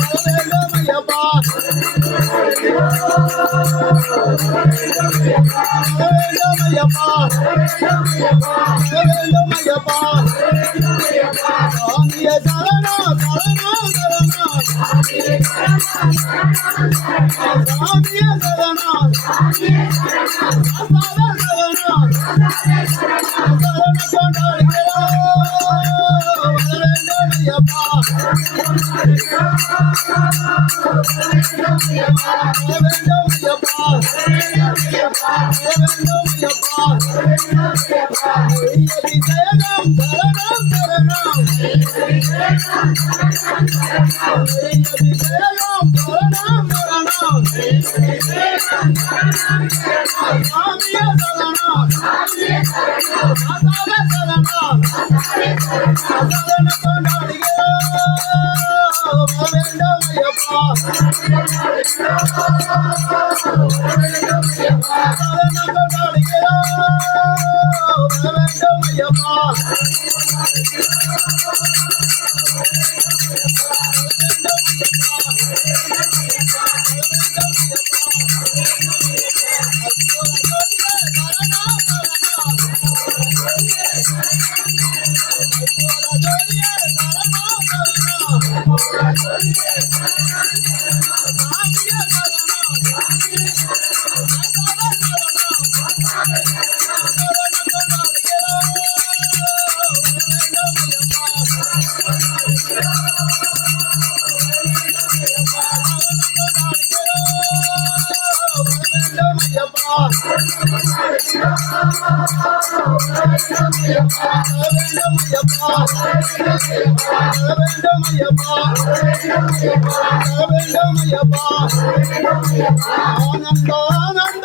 வேண்டுமையப்பா வேண்டுமையப்பா வேண்டுமையப்பா சாமிய சரணா சரணா சரணா சாமிய சரணா சரண கொண்டாடுகிறோம் வேண்டுமையப்பா வேண்டுமையப்பா அபிஷேகம் சரணம் சரணம் அபிஷேகம் சரணம் சரணம் சாமிய சரணம் மாதாவே சரணம் சரண கொண்டாடுகிறோம் வேண்டுமையப்பா சரண கொண்டாடுகிறோம் வேண்டுமையப்பா ஆனந்தம்